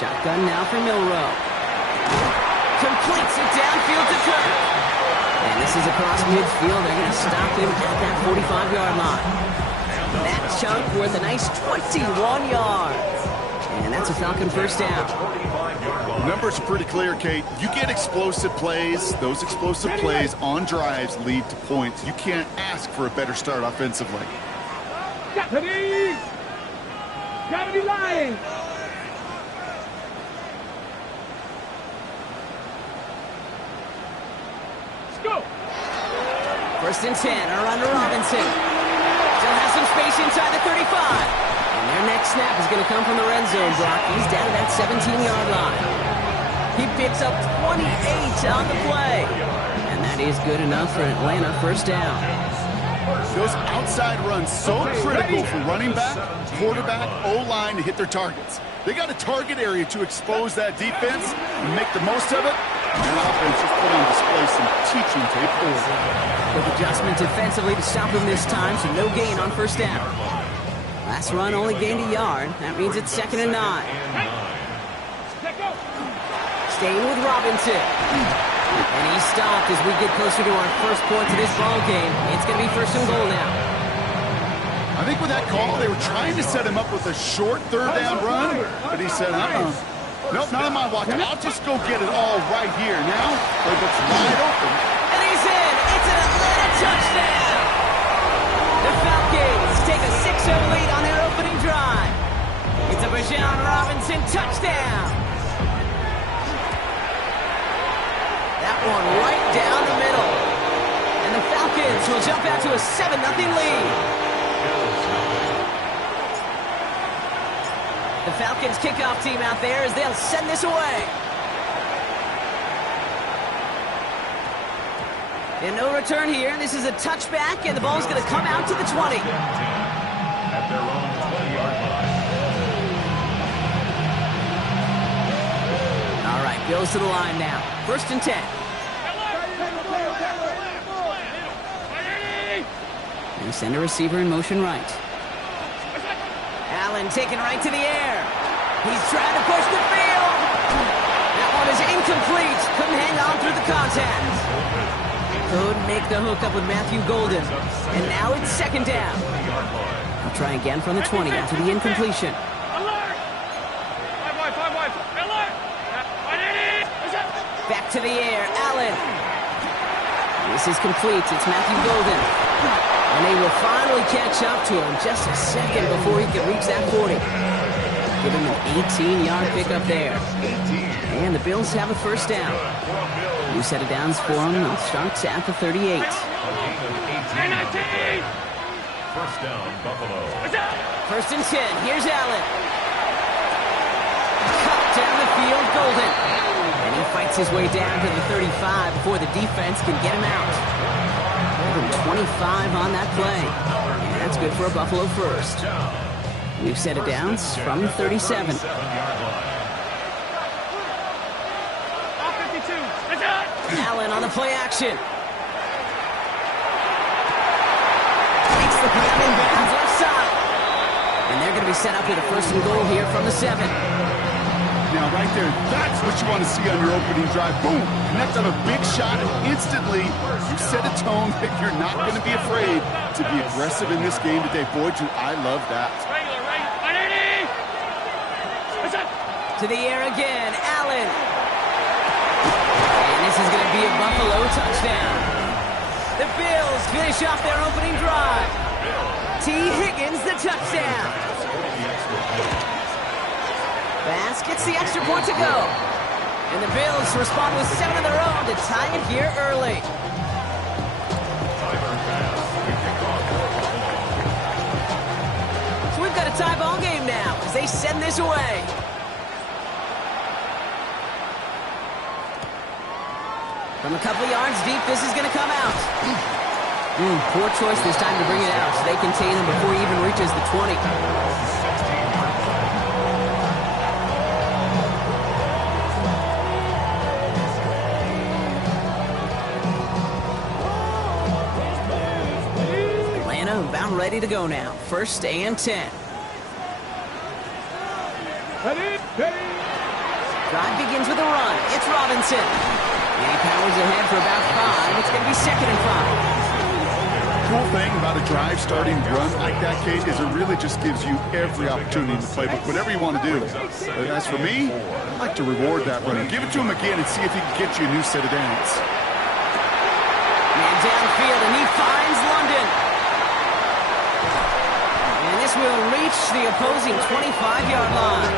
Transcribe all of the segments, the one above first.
Shotgun now for Milroe. Completes it downfield to Kirk. And this is across midfield. They're going to stop him at that 45-yard line. That chunk worth a nice 21 yards. And that's a Falcon first down. The numbers are pretty clear, Kate. You get explosive plays. Those explosive plays on drives lead to points. You can't ask for a better start offensively. Gotta be lying. Let's go. First and 10, a run to Robinson. Still has some space inside the 35. And their next snap is going to come from the red zone block. He's down to that 17-yard line. He picks up 28 on the play. And that is good enough for Atlanta first down. Those outside runs so critical for running back, quarterback, O-line to hit their targets. They got a target area to expose that defense and make the most of it. And their offense just put on display some teaching tape forward. With adjustment defensively to stop him this time, so no gain on first down. Last run only gained a yard. That means it's 2nd and 9. Staying with Robinson. And he's stopped as we get closer to our first point to this ball game. It's going to be 1st and goal now. I think with that call, they were trying to set him up with a short 3rd down run, but he said, nope, not on my watch. I'll just go get it all right here. Now, playbook's wide open. And he's in. It's an Atlanta touchdown. The Falcons take a 6-0 lead on their opening drive. It's a Bijan Robinson touchdown. That one right down the middle. And the Falcons will jump out to a 7-0 lead. The Falcons kickoff team out there as they'll send this away. And no return here. This is a touchback, and the ball's going to come out to the 20. At their own 20-yard line. All right, Bills to the line now. 1st and 10. They send a receiver in motion right. Allen taken right to the air. He's trying to push the field. That one is incomplete. Couldn't hang on through the contact. Couldn't make the hook up with Matthew Golden. And now it's 2nd down. I'll try again from the 20 after the incompletion. Back to the air. Allen. This is complete. It's Matthew Golden. And they will finally catch up to him just a second before he can reach that 40. Give him an 18-yard pickup there. And the Bills have a first down. New set of downs for them. It starts at the 38. First down, Buffalo. 1st and 10. Here's Allen. Cut down the field, Golden. And he fights his way down to the 35 before the defense can get him out. 25 on that play. And that's good for a Buffalo first. New set of downs from 37. Allen on the play action. Takes the grab in bounds left side. And they're going to be set up with a 1st and goal here from the 7. Now, right there, that's what you want to see on your opening drive. Boom! Connect on a big shot, and instantly you set a tone that you're not going to be afraid to be aggressive in this game today. Boy, do I love that. To the air again, Allen. And this is going to be a Buffalo touchdown. The Bills finish off their opening drive. T. Higgins, the touchdown. Bass gets the extra point to go. And the Bills respond with 7 of their own to tie it here early. So we've got a tie ball game now as they send this away. From a couple yards deep, this is going to come out. Poor choice this time to bring it out so they contain him before he even reaches the 20. About ready to go now. 1st and 10. Ready. Drive begins with a run. It's Robinson. And he powers ahead for about 5. It's going to be 2nd and 5. Cool thing about a drive starting run like that, Kate, is it really just gives you every opportunity in the playbook, whatever you want to do. But as for me, I'd like to reward that runner. Give it to him again and see if he can get you a new set of downs. Man downfield, and he finds London. And this will reach the opposing 25-yard line.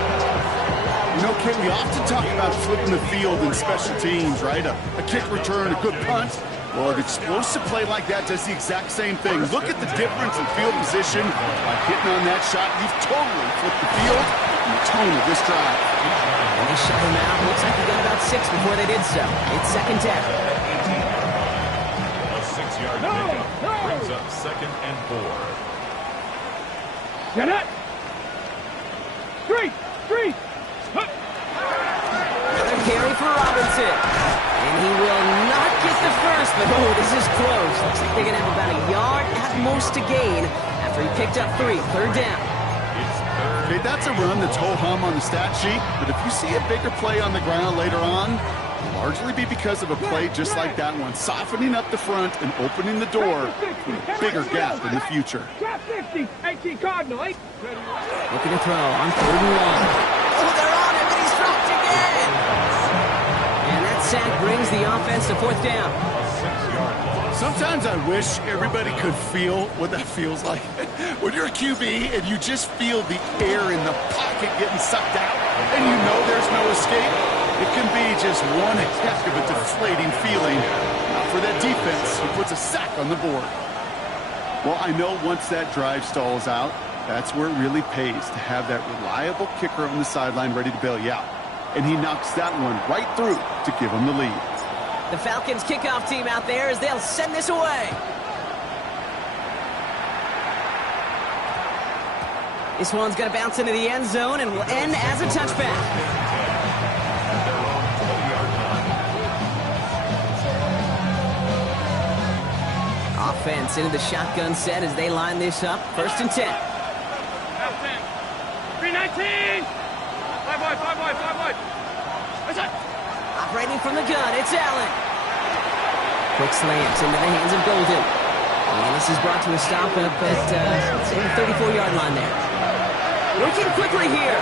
You know, Kate, we often talk about flipping the field in special teams, right? A kick return, a good punt. Well, an explosive play like that does the exact same thing. Look at the difference in field position. By hitting on that shot, you've totally flipped the field and the tone of this drive. And they shut him out. Looks like he got about 6 before they did so. It's 2nd down. A 6-yard pickup brings up 2nd and 4. Get it. Street. Another carry for Robinson. And he will not get the first, but oh, this is close. Looks like they're going to have about a yard at most to gain after he picked up 3. 3rd down. Okay, that's a run that's ho-hum on the stat sheet, but if you see a bigger play on the ground later on, it'll largely be because of a play just like that one, softening up the front and opening the door for a bigger gap in the future. Trap 50. 18 Cardinal. Looking to throw on 3rd and 1. Oh, they're on him, and he's dropped again. And that sack brings the offense to 4th down. Sometimes I wish everybody could feel what that feels like. When you're a QB and you just feel the air in the pocket getting sucked out and you know there's no escape, it can be just one heck of a deflating feeling. Not for that defense who puts a sack on the board. Well, I know once that drive stalls out, that's where it really pays to have that reliable kicker on the sideline ready to bail you out. And he knocks that one right through to give him the lead. The Falcons kickoff team out there as they'll send this away. This one's going to bounce into the end zone and will end as a touchback. Offense into the shotgun set as they line this up. 1st and 10. 319. 5 wide. What's that? Operating from the gun, it's Allen. Quick slants into the hands of Golden. And this is brought to a stop up at, let's say, the 34-yard line there. Working quickly here.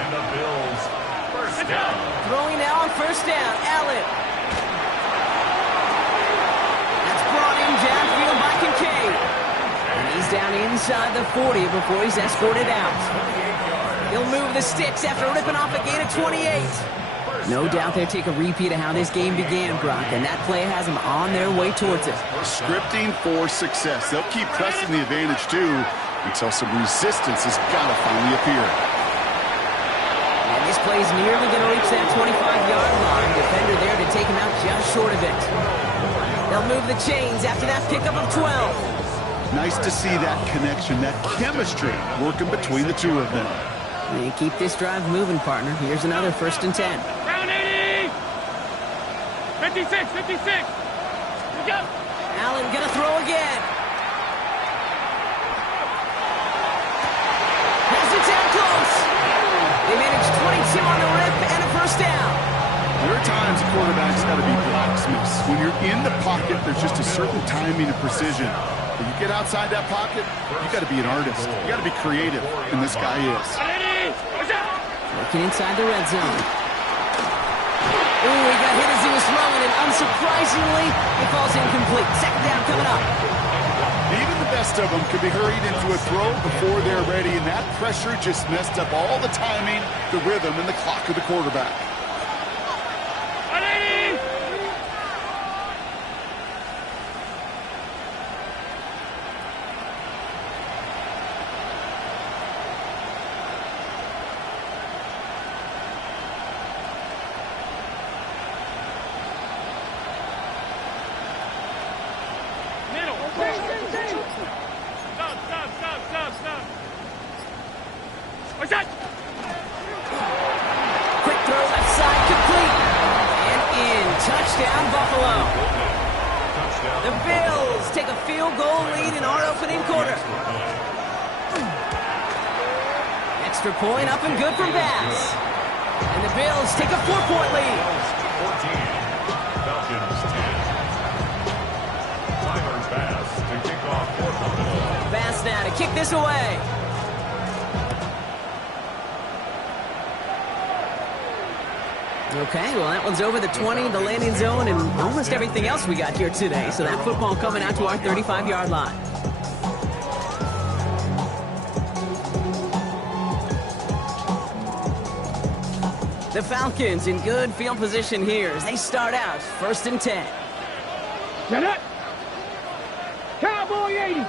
And the Bills, 1st down. Throwing now on 1st down, Allen. That's brought in downfield by Kincaid. And he's down inside the 40 before he's escorted out. He'll move the sticks after ripping off a gain of 28. No doubt they'll take a repeat of how this game began, Brock, and that play has them on their way towards it. Scripting for success. They'll keep pressing the advantage, too, until some resistance has got to finally appear. And this play's nearly going to reach that 25-yard line. Defender there to take him out just short of it. They'll move the chains after that pickup of 12. Nice to see that connection, that chemistry working between the two of them. And keep this drive moving, partner. Here's another 1st and 10. Round 80. 56. Go. Allen gonna throw again. Has it down close. They managed 22 on the rip and a 1st down. There are times a quarterback's got to be blacksmiths. When you're in the pocket, there's just a certain timing and precision. When you get outside that pocket, you got to be an artist. You got to be creative, and this guy is. Working inside the red zone. Ooh, he got hit as he was throwing, and unsurprisingly, it falls incomplete. 2nd down coming up. Even the best of them can be hurried into a throw before they're ready, and that pressure just messed up all the timing, the rhythm, and the clock of the quarterback. Stop. What's that? Quick throw left side, complete. And in. Touchdown, Buffalo. The Bills take a field goal lead in our opening quarter. Extra point up and good for Bass. And the Bills take a 4-point lead. 14. Falcons 10. Tyler Bass to kick off for Buffalo. Bass now to kick this away. Okay, well, that one's over the 20, the landing zone, and almost everything else we got here today. So that football coming out to our 35-yard line. The Falcons in good field position here as they start out 1st and 10. Get it. Cowboy 80.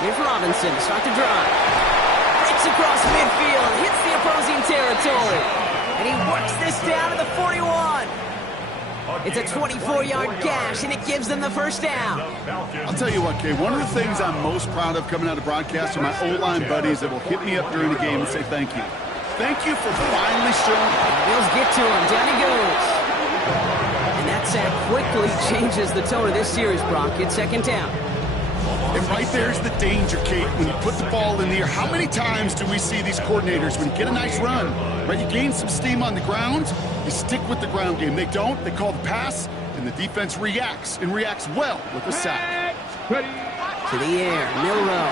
Here's Robinson to start the drive. Breaks across midfield, hits the opposing territory. And he works this down to the 41. It's a 24-yard gash, and it gives them the first down. I'll tell you what, Kay, one of the things I'm most proud of coming out of broadcast are my O-line buddies that will hit me up during the game and say thank you. Thank you for finally showing. Bills get to him. Down he goes. And that sack quickly changes the tone of this series, Brock. It's 2nd down. And right there's the danger, Kate. When you put the ball in the air, how many times do we see these coordinators, when you get a nice run, right, you gain some steam on the ground, you stick with the ground game. They don't. They call the pass, and the defense reacts, and reacts well with the sack. To the air, Milroe.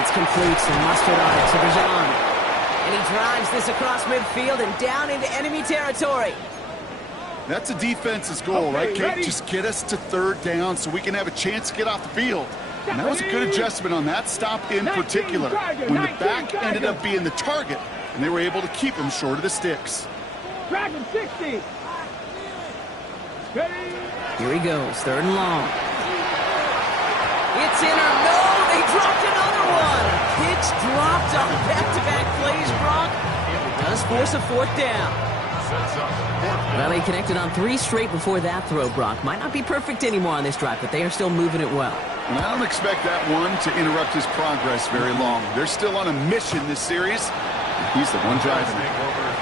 It's complete, some mustard on it to Bijan. And he drives this across midfield and down into enemy territory. That's a defense's goal, right, Kate? Just get us to 3rd down so we can have a chance to get off the field. And that was a good adjustment on that stop in particular, when the back ended up being the target, and they were able to keep him short of the sticks. Dragon 60. Here he goes, 3rd and long. It's in or no, they dropped another one. Pitch dropped on back-to-back plays, Brock. It does force a 4th down. Well, they connected on 3 straight before that throw, Brock. Might not be perfect anymore on this drive, but they are still moving it well. And I don't expect that one to interrupt his progress very long. They're still on a mission this series. He's the one driving it.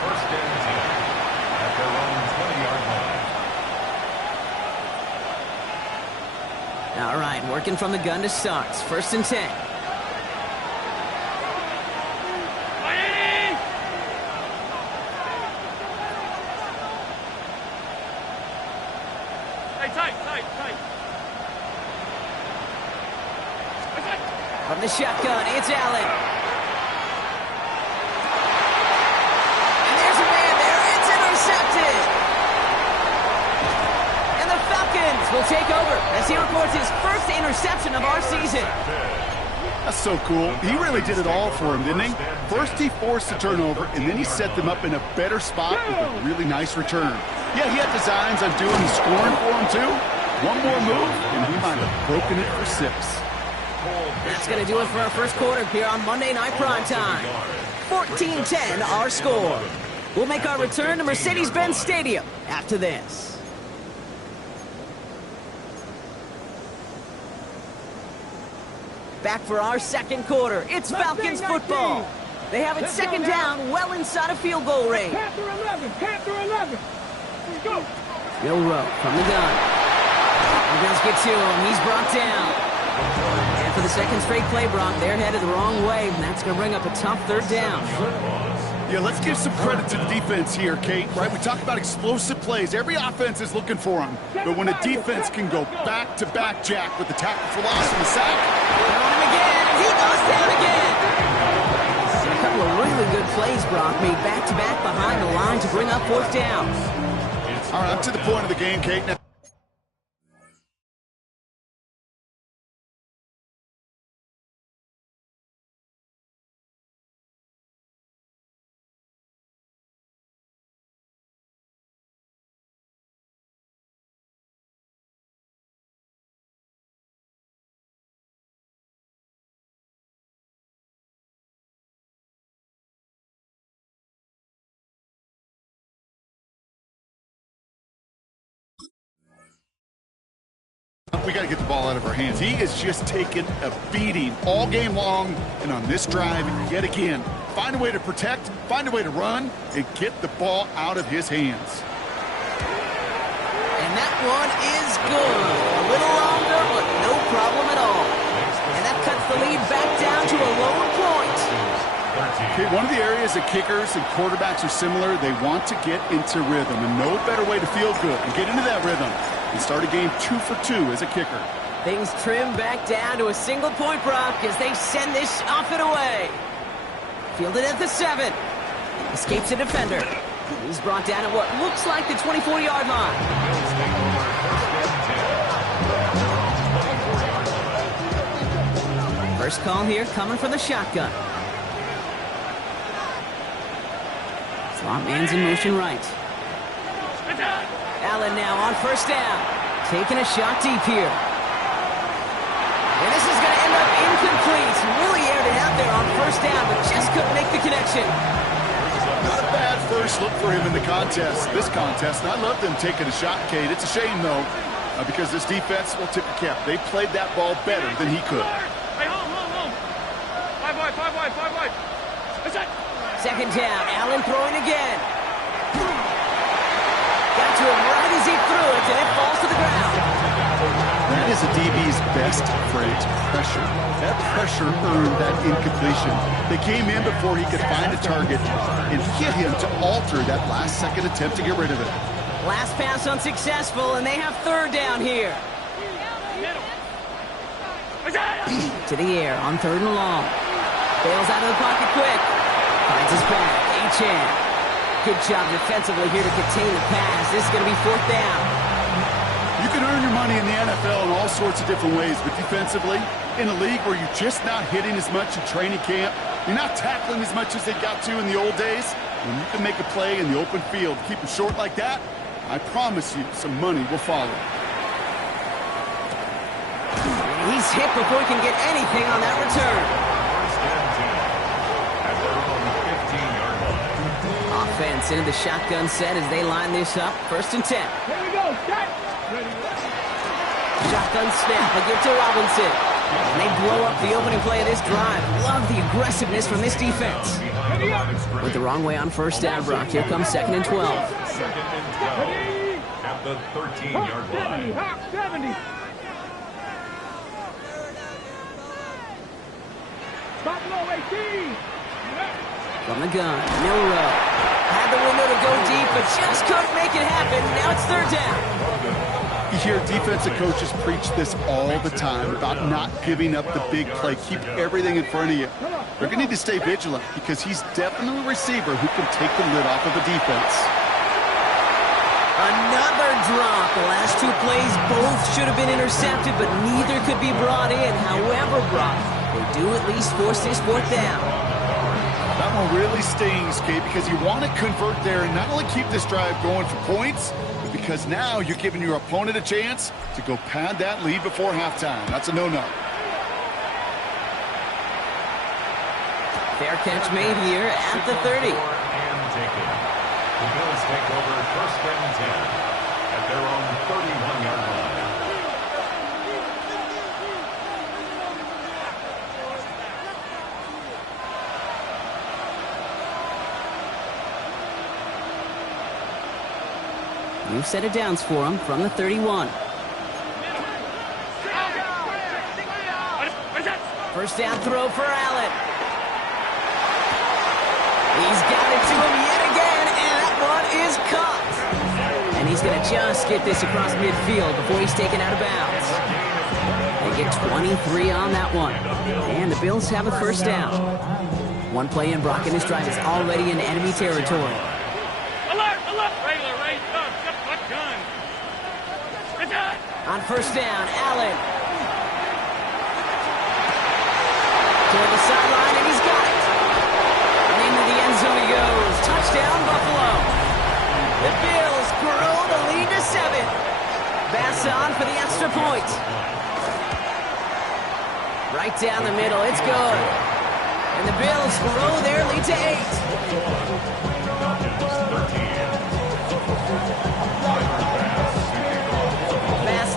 First and 10 at their own 20-yard line. All right, working from the gun to start. 1st and 10. From the shotgun, it's Allen. And there's a man there. It's intercepted. And the Falcons will take over as he records his first interception of our season. That's so cool. He really did it all for him, didn't he? First he forced the turnover, and then he set them up in a better spot with a really nice return. Yeah, he had designs on doing the scoring for him, too. One more move, and he might have broken it for 6. That's going to do it for our first quarter here on Monday Night Primetime. 14-10 our score. We'll make our return to Mercedes-Benz Stadium after this. Back for our second quarter. It's Falcons football. They have it 2nd down, well inside of field goal range. Panther 11. Panther 11. Let's go. Milroe from the gun. The Bills get to him. He's brought down. And for the 2nd straight play, Brock, they're headed the wrong way, and that's going to bring up a tough 3rd down. Yeah, let's give some credit to the defense here, Kate, right? We talk about explosive plays. Every offense is looking for them. But when a defense can go back-to-back, Jack, with the tackle for loss and the sack. On him again. He goes down again. And a couple of really good plays, Brock, made back-to-back behind the line to bring up 4th down. All right, up to the point of the game, Kate. Now we got to get the ball out of our hands. He is just taking a beating all game long, and on this drive, yet again, find a way to protect, find a way to run, and get the ball out of his hands. And that one is good. A little longer, but no problem at all. And that cuts the lead back down to a lone point. Okay, one of the areas that kickers and quarterbacks are similar, they want to get into rhythm, and no better way to feel good and get into that rhythm and start a game 2 for 2 as a kicker. Things trim back down to a single point, Brock, as they send this off and away. Fielded at the 7. Escapes a defender. He's brought down at what looks like the 24-yard line. First call here coming from the shotgun. Slot man's in motion right. Allen now on first down. Taking a shot deep here. And this is going to end up incomplete. Really aired it out there on first down, but just couldn't make the connection. Not a bad first look for him in the this contest. And I love them taking a shot, Kate. It's a shame, though, because this defense will tip the cap. They played that ball better than he could. Hey, home. 5 wide. That's it. Second down, Allen throwing again. Got to him right as he threw it, and it falls to the ground. That is a DB's best trait, pressure. That pressure earned that incompletion. They came in before he could find a target and hit him to alter that last-second attempt to get rid of it. Last pass unsuccessful, and they have third down here. To the air on 3rd and long. Bails out of the pocket quick. Finds his back. Achane. Good job defensively here to contain the pass. This is going to be 4th down. You can earn your money in the NFL in all sorts of different ways, but defensively, in a league where you're just not hitting as much in training camp, you're not tackling as much as they got to in the old days, when you can make a play in the open field, keep it short like that, I promise you some money will follow. He's hit before he can get anything on that return. Offense into the shotgun set as they line this up. 1st and 10. Here we go. Set. Shotgun snap. A give to Robinson. And they blow up the opening play of this drive. Love the aggressiveness from this defense. Went the wrong way on first down, Brock. Here comes 2nd and 12. 2nd and 12 at the 13-yard line. 70. Stop low, 18. From the gun, Milroe. Had the window to go deep, but just couldn't make it happen. Now it's 3rd down. You hear defensive coaches preach this all the time about not giving up the big play. Keep everything in front of you. They're going to need to stay vigilant because he's definitely a receiver who can take the lid off of a defense. Another drop. The last 2 plays both should have been intercepted, but neither could be brought in. However, Brock, they do at least force this 4th down. That one really stings, Kate, because you want to convert there and not only keep this drive going for points, but because now you're giving your opponent a chance to go pad that lead before halftime. That's a no-no. Fair catch made here at the 30. And taken. The Bills take over 1st and 10 at their own 31-yard line. New set of downs for him from the 31. First down throw for Allen. He's got it to him yet again, and that one is caught. And he's going to just get this across midfield before he's taken out of bounds. They get 23 on that one. And the Bills have a first down. One play in, Brock, and his drive is already in enemy territory. On first down, Allen. Toward the sideline, and he's got it. And into the end zone he goes. Touchdown, Buffalo. The Bills grow the lead to 7. Bass on for the extra point. Right down the middle, it's good. And the Bills grow their lead to 8.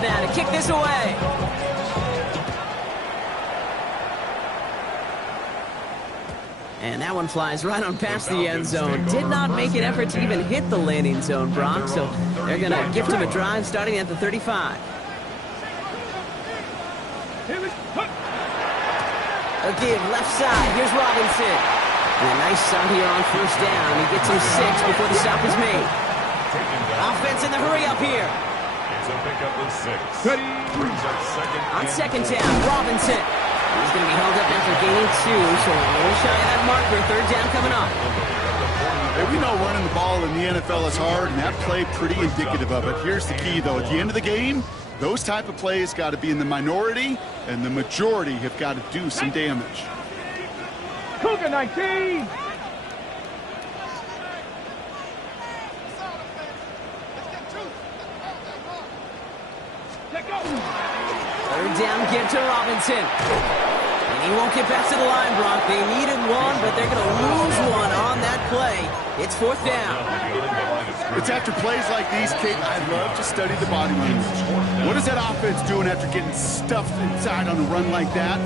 Now to kick this this away. And that one flies right on past the end zone. Did not make an effort to even hit the landing zone, Brock. So they're going to gift him a drive starting at the 35. A give left side. Here's Robinson. And a nice start here on first down. He gets him 6 before the stop is made. Offense in the hurry up here. It's a pickup of 6. Brings up on second down, Robinson. He's going to be held up after gaining 2, so a little shy of that marker. Third down coming up. Hey, we know running the ball in the NFL is hard, and that play pretty indicative of it. Here's the key, though. At the end of the game, those type of plays got to be in the minority, and the majority have got to do some damage. Cougar 19. Third down, give to Robinson. And he won't get back to the line, Brock. They needed one, but they're going to lose one on that play. It's fourth down. It's after plays like these, Kate, I love to study the body language. What is that offense doing after getting stuffed inside on a run like that?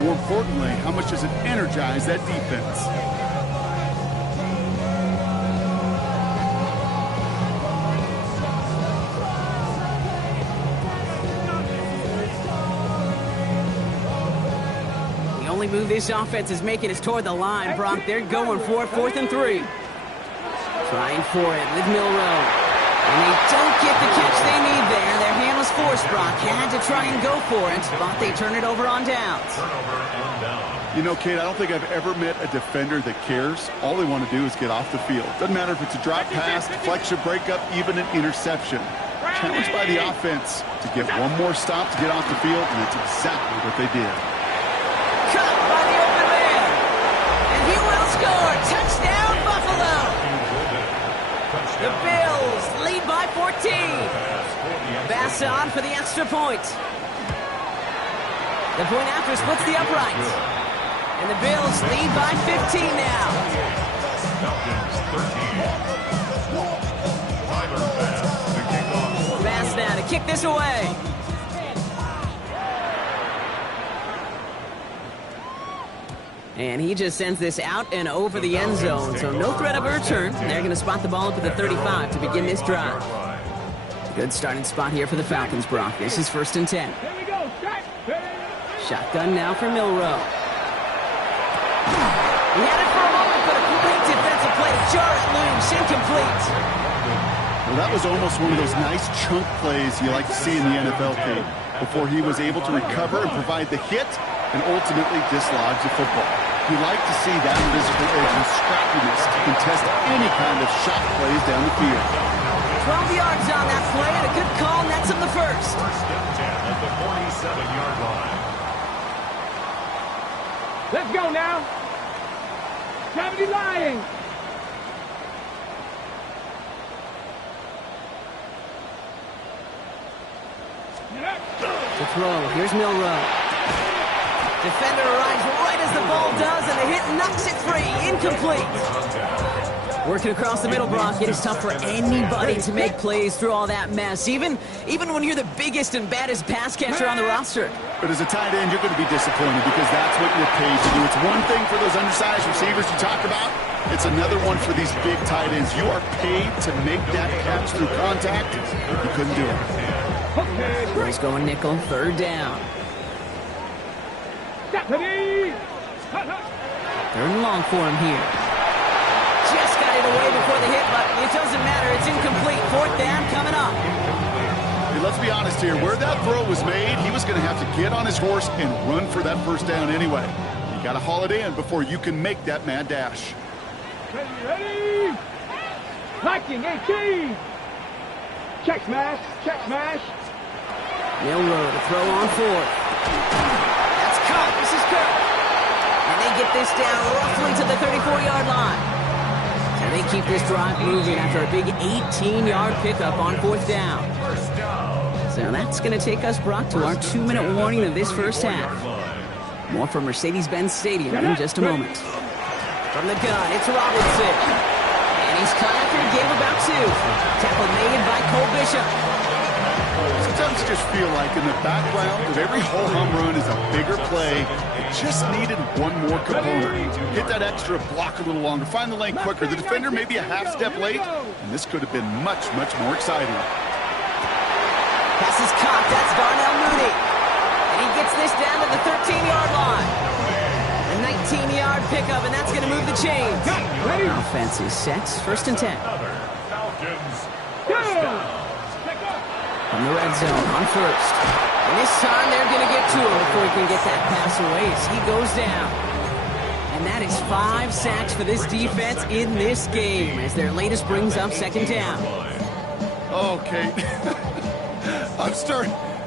More importantly, how much does it energize that defense? The only move this offense is making is toward the line, Brock. They're going for it, 4th and 3. Trying for it with Milroe. And they don't get the catch they need there. Their hand was forced, Brock. Had to try and go for it, but they turn it over on downs. You know, Kate, I don't think I've ever met a defender that cares. All they want to do is get off the field. Doesn't matter if it's a drop pass, deflection, breakup, even an interception. Challenged by the offense to get one more stop to get off the field, and that's exactly what they did. Cut by the open man. And he will score. Touchdown, Buffalo. The Bills lead by 14. Bass on for the extra point. The point after splits the uprights. And the Bills lead by 15 now. Bass now to kick this away. And he just sends this out and over the end zone, so no threat of a return. They're going to spot the ball up at the 35 to begin this drive. Good starting spot here for the Falcons, Brock. This is 1st and 10. Here we go. Shotgun now for Milroe. He had it for a moment, but a great defensive play to jar it loose, incomplete. Well, that was almost one of those nice chunk plays you like to see in the NFL, Kate, before he was able to recover and provide the hit and ultimately dislodge the football. You like to see that physical edge and scrappiness to contest any kind of shot plays down the field. 12 yards on that play, and a good call nets him the first. First and 10 at the 47-yard line. Let's go now. Gravity lying. To throw, here's Milroe. Defender arrives right as the ball does, and the hit knocks it free. Incomplete. Working across the middle, Brock. It is tough for anybody to make plays through all that mess, even when you're the biggest and baddest pass catcher on the roster. But as a tight end, you're going to be disappointed because that's what you're paid to do. It's one thing for those undersized receivers you talk about. It's another one for these big tight ends. You are paid to make that catch through contact. You couldn't do it. Bills going nickel, 3rd down. Deputy! 3rd and long for him here. Just got it away before the hit, but it doesn't matter. It's incomplete. 4th down coming up. It let's be honest here. Where that throw was made, he was going to have to get on his horse and run for that first down anyway. You got to haul it in before you can make that mad dash. Ready? Liking 18. Check smash. Check smash. Milroe to throw on fourth. That's caught. This is Kirk. And they get this down roughly to the 34-yard line. So they keep this drive moving after a big 18-yard pickup on fourth down. So that's going to take us, Brock, to our 2-minute warning of this first half. More from Mercedes-Benz Stadium in just a moment. From the gun, it's Robinson. And he's cut after a game about 2. Tackle made by Cole Bishop. Sometimes you just feel like in the background of every ho-hum run is a bigger play. It just needed one more component. Hit that extra block a little longer. Find the lane quicker. The defender may be a half step late, and this could have been much, much more exciting. Pass is caught. That's Darnell Mooney. And he gets this down to the 13-yard line. A 19-yard pickup, and that's going to move the chains. Offense is set. First and 10. From the red zone on first. And this time they're going to get to him before he can get that pass away as he goes down. And that is 5 sacks for this defense in this game as their latest brings up second down. Okay.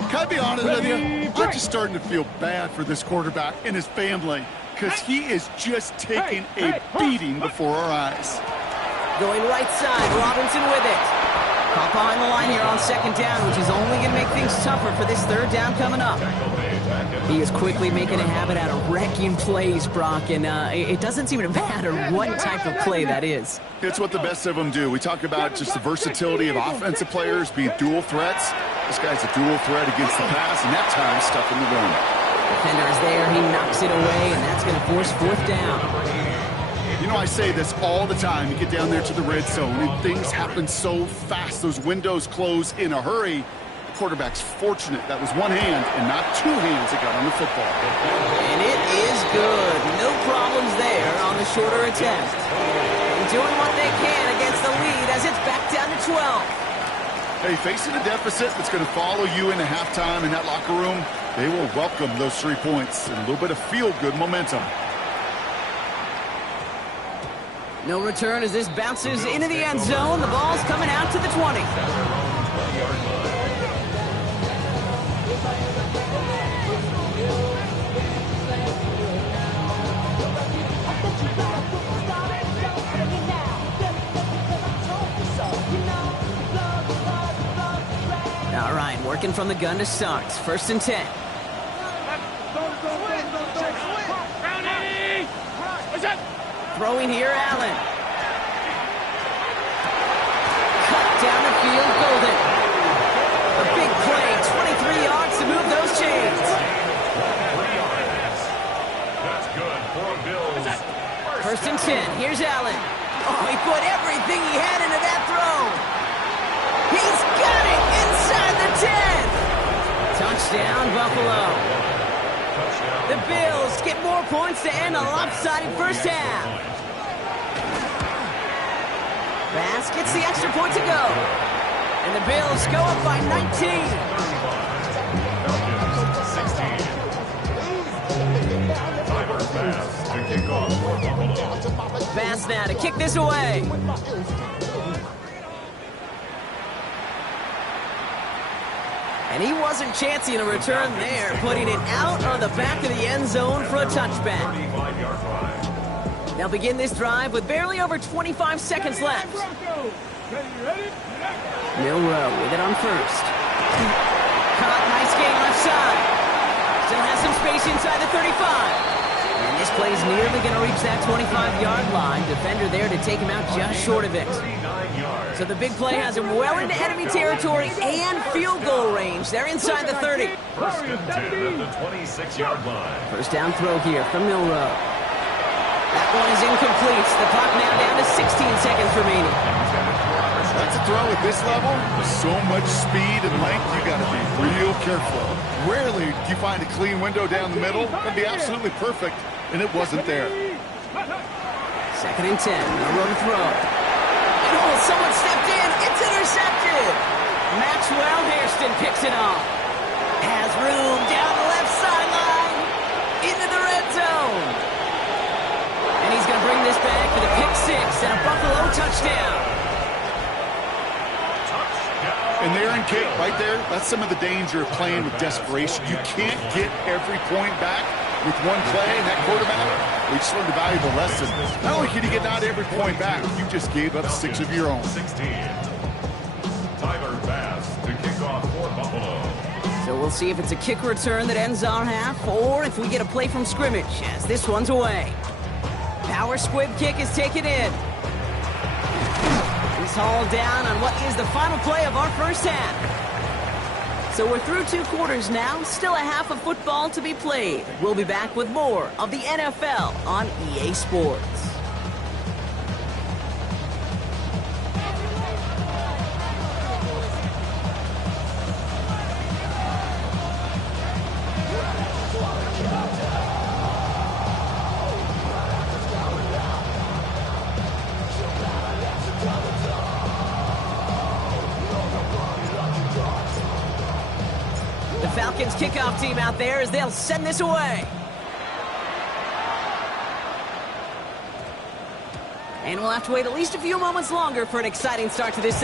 Can I be honest with you? I'm just starting to feel bad for this quarterback and his family because he is just taking a beating before our eyes. Going right side, Robinson with it. Caught behind the line here on second down, which is only going to make things tougher for this third down coming up. He is quickly making a habit out of wrecking plays, Brock, and it doesn't seem to matter what type of play that is. It's what the best of them do. We talk about just the versatility of offensive players being dual threats. This guy's a dual threat against the pass, and that time stuff in the run. Defender is there. He knocks it away, and that's going to force fourth down. You know, I say this all the time. You get down there to the red zone, and things happen so fast. Those windows close in a hurry. The quarterback's fortunate that was one hand and not two hands that got on the football. And it is good. No problems there on the shorter attempt. And doing what they can against the lead as it's back down to 12. Hey, facing a deficit that's going to follow you into halftime in that locker room, they will welcome those 3 points and a little bit of feel-good momentum. No return as this bounces into the end zone. The ball's coming out to the 20. All right, working from the gun to start. First and 10. Throwing here, Allen. Cut down the field, Golden. A big play, 23 yards to move those chains. That's good for Bills. First and 10, here's Allen. Oh, he put everything he had into that throw. He's got it inside the 10. Touchdown, Buffalo. The Bills get more points to end a lopsided first half. Bass gets the extra point to go. And the Bills go up by 19. Bass now to kick this away. And he wasn't chancing a return there, putting it out of the back of the end zone for a touchback. They'll begin this drive with barely over 25 seconds left. Milroe with it on first. Caught, nice game left side. Still has some space inside the 35. And this play's nearly going to reach that 25-yard line. Defender there to take him out just short of it. So the big play has him well into enemy territory and field goal range. They're inside the 30. First and 10 at the 26-yard line. First down throw here from Milroe. That one is incomplete. The clock now down to 16 seconds remaining. That's a throw at this level. With so much speed and length, you got to be real careful. Rarely do you find a clean window down the middle. That'd be absolutely perfect, and it wasn't there. Second and 10. Milroe to throw. Oh, someone stepped in. It's intercepted. Maxwell Hairston picks it off. Has room down the left sideline. Into the red zone. And he's going to bring this back for the pick six and a Buffalo touchdown. And there in Kate, right there, that's some of the danger of playing with desperation. You can't get every point back with one play, and that quarterback, we just learned a valuable lesson. Not only can you get not every point back, you just gave up 6 of your own. 16. Tyler Bass to kick off for Buffalo. So we'll see if it's a kick return that ends our half, or if we get a play from scrimmage, as this one's away. Power squib kick is taken in. He's hauled down on what is the final play of our first half. So we're through 2 quarters now, still a half of football to be played. We'll be back with more of the NFL on EA Sports. Falcons kickoff team out there as they'll send this away. And we'll have to wait at least a few moments longer for an exciting start to this.